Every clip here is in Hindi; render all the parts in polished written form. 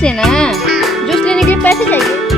जूस लेना है? जूस लेने के लिए पैसे चाहिए।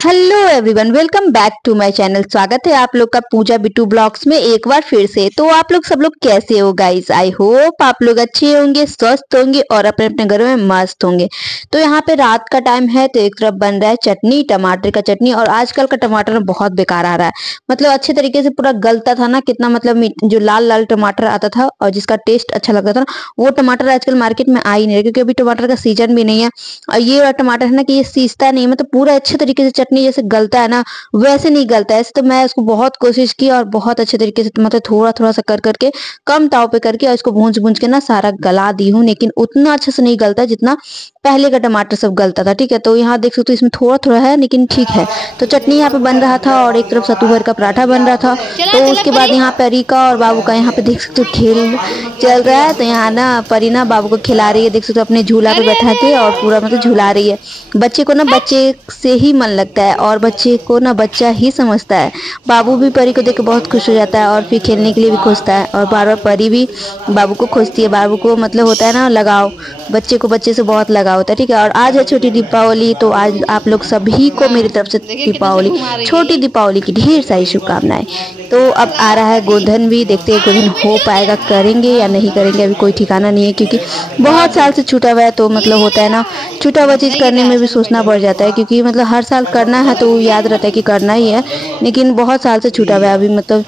Hello everyone, welcome back to my channel. स्वागत है आप लोग का पूजा बिट्टू ब्लॉग्स में एक बार फिर से। तो आप लोग सब लोग कैसे हो गाइस? आई होप आप लोग अच्छे होंगे, स्वस्थ होंगे और अपने अपने घरों में मस्त होंगे। तो यहाँ पे रात का टाइम है, तो एक तरफ बन रहा है चटनी, टमाटर का चटनी। और आजकल का टमाटर बहुत बेकार आ रहा है, मतलब अच्छे तरीके से पूरा गलता था ना, कितना मतलब जो लाल लाल टमाटर आता था और जिसका टेस्ट अच्छा लगता था ना, वो टमाटर आजकल मार्केट में आ ही नहीं रहा, क्योंकि अभी टमाटर का सीजन भी नहीं है। और ये वाला टमाटर है ना कि ये सीजता नहीं, मतलब पूरा अच्छे तरीके से चटनी जैसे गलता है ना, वैसे नहीं गलता है। ऐसे तो मैं उसको बहुत कोशिश की और बहुत अच्छे तरीके से मतलब थोड़ा थोड़ा सा कर करके कम ताव पे करके और इसको भूंज भूंज के ना सारा गला दी हूँ, लेकिन उतना अच्छे से नहीं गलता जितना पहले का टमाटर सब गलता था। ठीक है, तो यहाँ देख सकते हो इसमें थोड़ा थोड़ा है, लेकिन ठीक है। तो चटनी यहाँ पे बन रहा था और एक तरफ सत्तू भर का पराठा बन रहा था। तो उसके बाद यहाँ पे अरिका और बाबू का यहाँ पे देख सकते हो खेल चल रहा है। तो यहाँ ना परी ना बाबू को खिला रही है, देख सकते हो अपने झूला पे बैठा के, और पूरा मतलब झुला रही है। बच्चे को ना बच्चे से ही मन लगता है और बच्चे को ना बच्चा ही समझता है। बाबू भी परी को देख के बहुत खुश हो जाता है और फिर खेलने के लिए भी खोजता है, और बार बार परी भी बाबू को खोजती है। बाबू को मतलब होता है ना लगाव, बच्चे को बच्चे से बहुत लगाव होता है। ठीक है, और आज है छोटी दीपावली, तो आज आप लोग सभी को मेरी तरफ से दीपावली, छोटी दीपावली की ढेर सारी शुभकामनाएं। तो अब आ रहा है गोधन भी, देखते हैं गोधन हो पाएगा, करेंगे या नहीं करेंगे, अभी कोई ठिकाना नहीं है, क्योंकि बहुत साल से छूटा हुआ है। तो मतलब होता है ना, छूटा हुआ चीज़ करने में भी सोचना पड़ जाता है, क्योंकि मतलब हर साल करना है तो याद रहता है कि करना ही है, लेकिन बहुत साल से छूटा हुआ है। अभी मतलब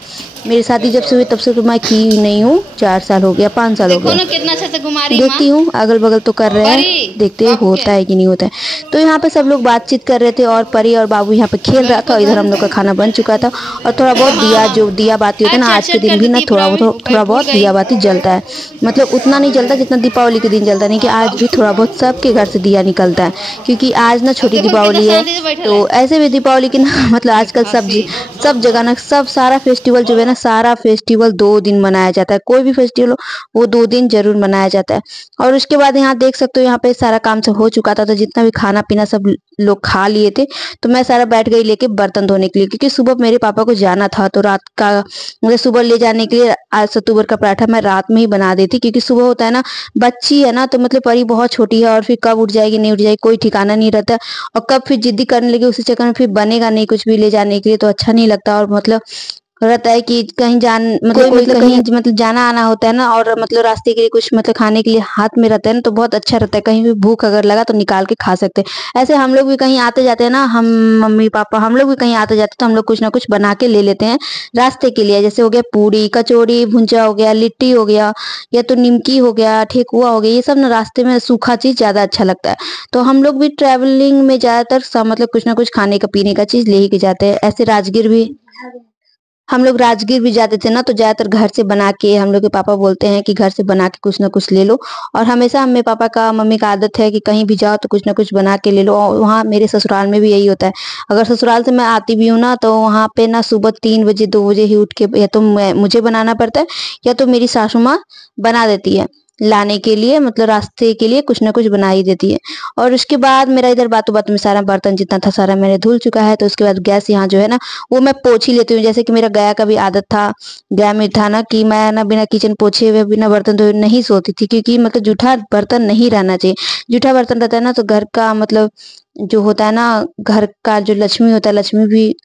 मेरी शादी जब से हुई तब से तो मैं की नहीं हूँ, 4 साल हो गया, 5 साल हो गया। कितना अच्छा से घुमा रही देखती हूँ अगल बगल तो कर रहे हैं, देखते हैं होता है कि नहीं होता है। तो यहाँ पे सब लोग बातचीत कर रहे थे और परी और बाबू यहाँ पे खेल रहा था, और इधर हम लोग का खाना बन चुका था। और थोड़ा बहुत दिया, जो दिया बाती होता है ना, आज के दिन भी ना थोड़ा बहुत दिया बाती जलता है। मतलब उतना नहीं जलता जितना दीपावली के दिन जलता, नहीं कि आज भी थोड़ा बहुत सबके घर से दिया निकलता है, क्योंकि आज ना छोटी दीपावली है। तो ऐसे भी दीपावली की ना मतलब आजकल सब जगह ना सब सारा फेस्टिवल जो है ना, सारा फेस्टिवल 2 दिन मनाया जाता है। कोई भी फेस्टिवल हो वो 2 दिन जरूर मनाया जाता है। और उसके बाद यहाँ देख सकते हो यहाँ पे सारा काम सब हो चुका था, तो जितना भी खाना पीना सब लोग खा लिए थे। तो मैं सारा बैठ गई लेके बर्तन धोने के लिए, क्योंकि सुबह मेरे पापा को जाना था। तो रात का मुझे सुबह ले जाने के लिए आज सत्तू भर का पराठा मैं रात में ही बना देती, क्योंकि सुबह होता है ना, बच्ची है ना, तो मतलब परी बहुत छोटी है और फिर कब उठ जाएगी नहीं उठ जाएगी कोई ठिकाना नहीं रहता, और कब फिर जिद्दी करने लगी उसी चक्कर में फिर बनेगा नहीं कुछ भी ले जाने के लिए, तो अच्छा नहीं लगता। और मतलब रहता है कि कहीं जान मतलब कोई कहीं मतलब जाना आना होता है ना, और मतलब रास्ते के लिए कुछ मतलब खाने के लिए हाथ में रहता है ना, तो बहुत अच्छा रहता है। कहीं भी भूख अगर लगा तो निकाल के खा सकते हैं। ऐसे हम लोग भी कहीं आते जाते हैं ना, हम मम्मी पापा हम लोग भी कहीं आते जाते हैं, तो हम लोग कुछ ना कुछ बना के ले लेते हैं रास्ते के लिए। जैसे हो गया पूरी कचौड़ी भुंजा हो गया, लिट्टी हो गया, या तो निमकी हो गया, ठेकुआ हो गया, ये सब ना रास्ते में सूखा चीज ज्यादा अच्छा लगता है। तो हम लोग भी ट्रेवलिंग में ज्यादातर मतलब कुछ ना कुछ खाने का पीने का चीज ले ही के जाते हैं। ऐसे राजगीर भी हम लोग राजगीर भी जाते थे ना, तो ज्यादातर घर से बना के, हम लोग के पापा बोलते हैं कि घर से बना के कुछ ना कुछ ले लो। और हमेशा मेरे पापा का मम्मी का आदत है कि कहीं भी जाओ तो कुछ ना कुछ बना के ले लो, और वहाँ मेरे ससुराल में भी यही होता है। अगर ससुराल से मैं आती भी हूँ ना, तो वहाँ पे ना सुबह 3 बजे 2 बजे ही उठ के या तो मुझे बनाना पड़ता है, या तो मेरी सासू माँ बना देती है लाने के लिए, मतलब रास्ते के लिए कुछ ना कुछ बना ही देती है। और उसके बाद मेरा इधर बातों बातों में सारा बर्तन जितना था सारा मैंने धुल चुका है। तो उसके बाद गैस यहाँ जो है ना वो मैं पोछ ही लेती हूँ, जैसे कि मेरा गया का भी आदत था, गया में था ना कि मैं ना बिना किचन पोछे हुए बिना बर्तन धोए नहीं सोती थी, क्योंकि मतलब जूठा बर्तन नहीं रहना चाहिए। जूठा बर्तन रहता है ना तो घर का मतलब जो होता है ना, घर का जो लक्ष्मी होता है,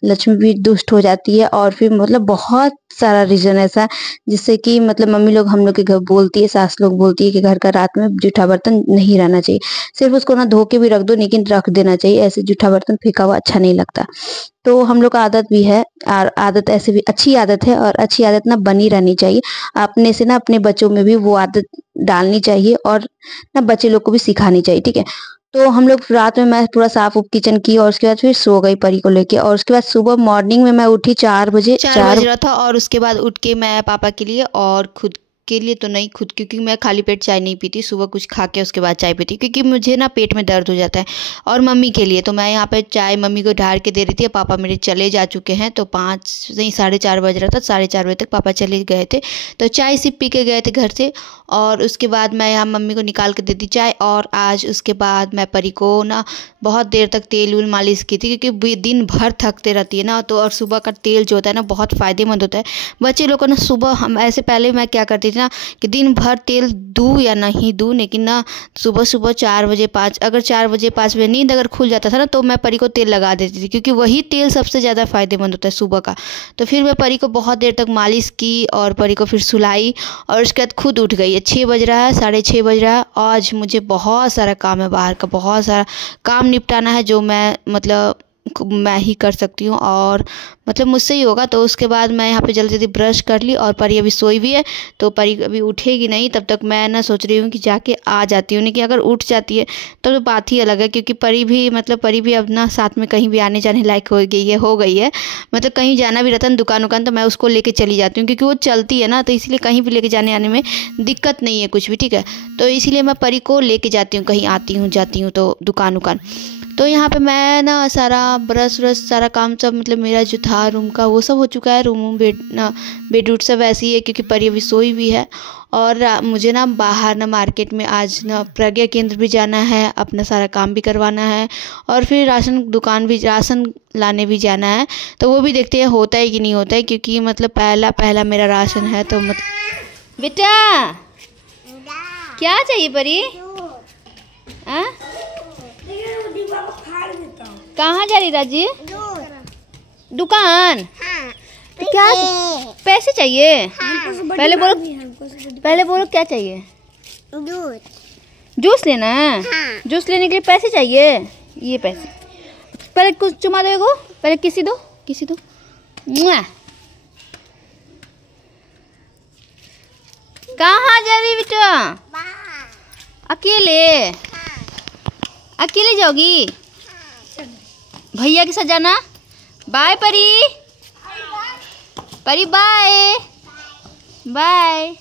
लक्ष्मी भी दुष्ट हो जाती है। और फिर मतलब बहुत सारा रीजन ऐसा है जिससे कि मतलब मम्मी लोग हम लोग के घर बोलती है, सास लोग बोलती है कि घर का रात में जूठा बर्तन नहीं रहना चाहिए। सिर्फ उसको ना धो के भी रख दो, लेकिन रख देना चाहिए, ऐसे जूठा बर्तन फेंका हुआ अच्छा नहीं लगता। तो हम लोग का आदत भी है, और आदत ऐसे भी अच्छी आदत है, और अच्छी आदत ना बनी रहनी चाहिए। अपने से ना अपने बच्चों में भी वो आदत डालनी चाहिए, और ना बच्चे लोग को भी सिखानी चाहिए। ठीक है, तो हम लोग रात में मैं पूरा साफ उप किचन की, और उसके बाद फिर सो गई परी को लेके। और उसके बाद सुबह मॉर्निंग में मैं उठी 4 बज रहा था, और उसके बाद उठ के मैं पापा के लिए और खुद के लिए तो नहीं, खुद क्योंकि मैं खाली पेट चाय नहीं पीती, सुबह कुछ खा के उसके बाद चाय पीती, क्योंकि मुझे ना पेट में दर्द हो जाता है। और मम्मी के लिए तो मैं यहाँ पे चाय मम्मी को ढार के दे रही थी। पापा मेरे चले जा चुके हैं, तो 5 नहीं 4:30 बज रहा था, 4:30 बजे तक पापा चले गए थे। तो चाय सिर्फ पी के गए थे घर से, और उसके बाद मैं यहाँ मम्मी को निकाल के देती चाय। और आज उसके बाद मैं परी को ना बहुत देर तक तेल उल मालिश की थी, क्योंकि दिन भर थकते रहती है ना, तो और सुबह का तेल जो होता है ना बहुत फ़ायदेमंद होता है। बच्चे लोग को ना सुबह हम ऐसे पहले मैं क्या करती थी थी ना कि दिन भर तेल दूँ या नहीं दूँ, लेकिन ना सुबह सुबह 4 बजे 5 अगर 4 बजे 5 बजे नींद अगर खुल जाता था ना तो मैं परी को तेल लगा देती थी, क्योंकि वही तेल सबसे ज़्यादा फ़ायदेमंद होता है सुबह का। तो फिर मैं परी को बहुत देर तक मालिश की और परी को फिर सुलाई और उसके बाद खुद उठ गई है। 6 बज रहा है, 6:30 बज रहा है। आज मुझे बहुत सारा काम है, बाहर का बहुत सारा काम निपटाना है जो मैं ही कर सकती हूँ और मतलब मुझसे ही होगा। तो उसके बाद मैं यहाँ पे जल्दी जल्दी ब्रश कर ली और परी अभी सोई भी है, तो परी अभी उठेगी नहीं तब तक मैं ना सोच रही हूँ कि जाके आ जाती हूँ। नहीं कि अगर उठ जाती है तो बात ही अलग है, क्योंकि परी भी अब ना साथ में कहीं भी आने जाने लायक हो गई है। मतलब कहीं जाना भी रहता है दुकान तो मैं उसको लेके चली जाती हूँ, क्योंकि वो चलती है ना, तो इसलिए कहीं भी लेके जाने आने में दिक्कत नहीं है कुछ भी, ठीक है। तो इसीलिए मैं परी को लेके जाती हूँ, कहीं आती हूँ जाती हूँ तो दुकान। तो यहाँ पे मैं ना सारा ब्रश व्रश सारा काम सब मतलब मेरा जो था रूम का वो सब हो चुका है। रूम बेड उड सब ऐसे ही है, क्योंकि परी अभी सोई भी है। और मुझे ना बाहर ना मार्केट में आज ना प्रज्ञा केंद्र भी जाना है, अपना सारा काम भी करवाना है और फिर राशन लाने भी जाना है। तो वो भी देखते हैं होता है कि नहीं होता है, क्योंकि मतलब पहला मेरा राशन है। तो मतलब बेटा क्या चाहिए परी? कहाँ जा रही राजी? दुकान। तो क्या पैसे चाहिए? पहले बोलो क्या चाहिए? जूस लेना है? जूस लेने के लिए पैसे चाहिए? ये पैसे पहले कुछ चुमा दो, पहले किसी दो। कहाँ जा रही बेटा? अकेले जाओगी? भैया के साथ जाना। बाय परी बाय बाय।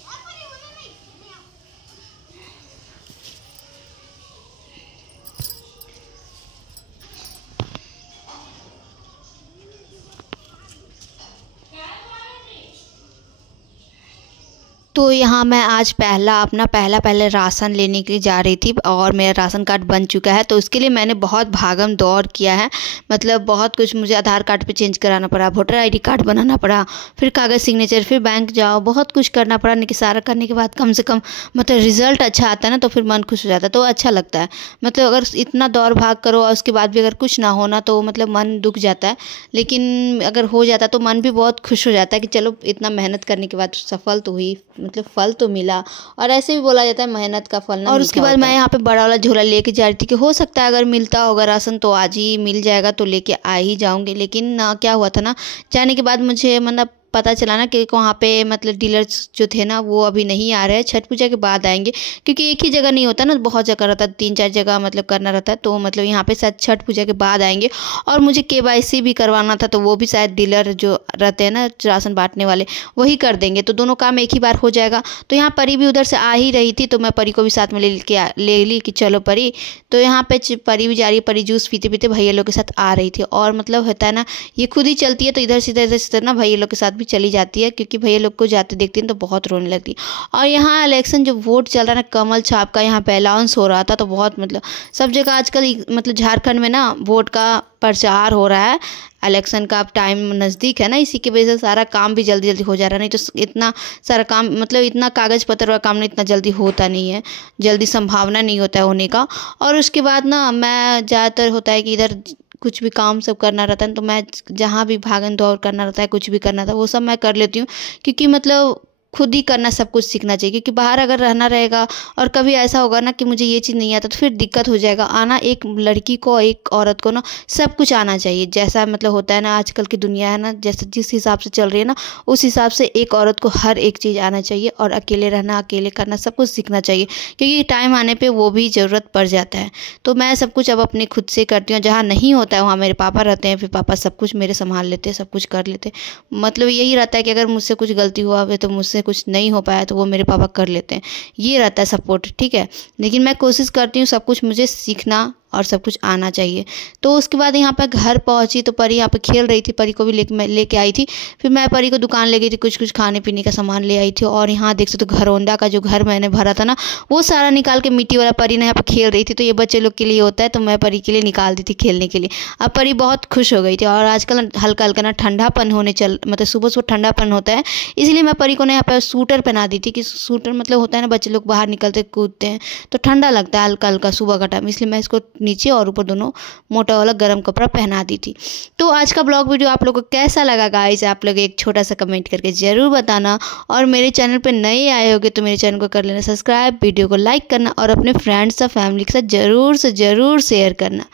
तो यहाँ मैं आज पहले राशन लेने के लिए जा रही थी और मेरा राशन कार्ड बन चुका है। तो उसके लिए मैंने बहुत भागम दौड़ किया है, मतलब बहुत कुछ मुझे आधार कार्ड पे चेंज कराना पड़ा, वोटर आईडी कार्ड बनाना पड़ा, फिर कागज़ सिग्नेचर, फिर बैंक जाओ, बहुत कुछ करना पड़ा। लेकिन सारा करने के बाद कम से कम मतलब रिज़ल्ट अच्छा आता है ना, तो फिर मन खुश हो जाता है, तो अच्छा लगता है। मतलब अगर इतना दौड़ भाग करो और उसके बाद भी अगर कुछ ना होना तो मतलब मन दुख जाता है, लेकिन अगर हो जाता तो मन भी बहुत खुश हो जाता है कि चलो इतना मेहनत करने के बाद सफल तो हुई, मतलब फल तो मिला। और ऐसे भी बोला जाता है मेहनत का फल ना। और उसके बाद मैं यहाँ पे बड़ा वाला झोला लेके जा रही थी कि हो सकता है अगर मिलता होगा राशन तो आज ही मिल जाएगा, तो लेके आ ही जाऊंगी। लेकिन क्या हुआ था ना, जाने के बाद मुझे मतलब पता चला ना कि वहाँ पे मतलब डीलर्स जो थे ना वो अभी नहीं आ रहे हैं, छठ पूजा के बाद आएंगे, क्योंकि एक ही जगह नहीं होता ना, बहुत जगह रहता है, 3-4 जगह मतलब करना रहता है। तो मतलब यहाँ पे शायद छठ पूजा के बाद आएंगे। और मुझे KYC भी करवाना था, तो वो भी शायद डीलर जो रहते हैं ना राशन बांटने वाले वही कर देंगे, तो दोनों काम एक ही बार हो जाएगा। तो यहाँ परी भी उधर से आ ही रही थी, तो मैं परी को भी साथ में ले ली कि चलो परी। तो यहाँ पे परी भी जा रही है। परी जूस पीते पीते भैया लोग के साथ आ रही थी, और मतलब होता है ना ये खुद ही चलती है, तो इधर से ना भैया लोग के साथ चली जाती है, क्योंकि भैया लोग को जाते देखती हैं तो बहुत रोने लगती है। और यहाँ इलेक्शन जो वोट चल रहा है ना, कमल छाप का यहाँ पे अनाउंस हो रहा था, तो बहुत मतलब सब जगह आजकल मतलब झारखंड में ना वोट का प्रचार हो रहा है। इलेक्शन का अब टाइम नज़दीक है ना, इसी की वजह से सारा काम भी जल्दी जल्दी हो जा रहा है। नहीं तो इतना सारा काम मतलब इतना कागज़ पत्र का काम नहीं इतना जल्दी होता नहीं है, जल्दी संभावना नहीं होता है होने का। और उसके बाद ना मैं ज़्यादातर होता है कि इधर कुछ भी काम सब करना रहता है, तो मैं जहाँ भी भागन दौड़ करना रहता है, कुछ भी करना था वो सब मैं कर लेती हूँ, क्योंकि मतलब खुद ही करना सब कुछ सीखना चाहिए। क्योंकि बाहर अगर रहना रहेगा और कभी ऐसा होगा ना कि मुझे ये चीज़ नहीं आता, तो फिर दिक्कत हो जाएगा। आना एक लड़की को, एक औरत को ना सब कुछ आना चाहिए। जैसा मतलब होता है ना आजकल की दुनिया है ना, जैसे जिस हिसाब से चल रही है ना, उस हिसाब से एक औरत को हर एक चीज़ आना चाहिए, और अकेले रहना, अकेले करना, सब कुछ सीखना चाहिए, क्योंकि टाइम आने पर वो भी ज़रूरत पड़ जाता है। तो मैं सब कुछ अब अपने खुद से करती हूँ। जहाँ नहीं होता है वहाँ मेरे पापा रहते हैं, फिर पापा सब कुछ मेरे संभाल लेते हैं, सब कुछ कर लेते हैं। मतलब यही रहता है कि अगर मुझसे कुछ गलती हुआ है तो मुझसे कुछ नहीं हो पाया तो वो मेरे पापा कर लेते हैं, ये रहता है सपोर्ट, ठीक है। लेकिन मैं कोशिश करती हूँ सब कुछ मुझे सीखना और सब कुछ आना चाहिए। तो उसके बाद यहाँ पर घर पहुँची तो परी यहाँ पर खेल रही थी, परी को भी लेके आई थी। फिर मैं परी को दुकान ले गई थी, कुछ खाने पीने का सामान ले आई थी। और यहाँ देख सकते हो घरौंदा का जो घर मैंने भरा था ना, वो सारा निकाल के मिट्टी वाला परी ने यहाँ पर खेल रही थी। तो ये बच्चे लोग के लिए होता है, तो मैं परी के लिए निकाल दी थी खेलने के लिए। अब परी बहुत खुश हो गई थी। और आजकल हल्का हल्का ना ठंडापन मतलब सुबह सुबह ठंडापन होता है, इसलिए मैं परी को ना यहाँ पर सूटर पहना दी थी कि सूटर मतलब होता है ना, बच्चे लोग बाहर निकलते कूदते हैं तो ठंडा लगता है हल्का हल्का सुबह का टाइम, इसलिए मैं इसको नीचे और ऊपर दोनों मोटा वाला गर्म कपड़ा पहना दी थी। तो आज का ब्लॉग वीडियो आप लोगों को कैसा लगा गाइस, आप लोग एक छोटा सा कमेंट करके ज़रूर बताना। और मेरे चैनल पर नए आए होगे तो मेरे चैनल को कर लेना सब्सक्राइब, वीडियो को लाइक करना और अपने फ्रेंड्स और फैमिली के साथ ज़रूर से ज़रूर शेयर करना।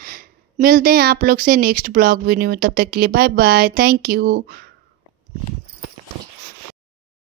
मिलते हैं आप लोग से नेक्स्ट ब्लॉग वीडियो में, तब तक के लिए बाय बाय, थैंक यू।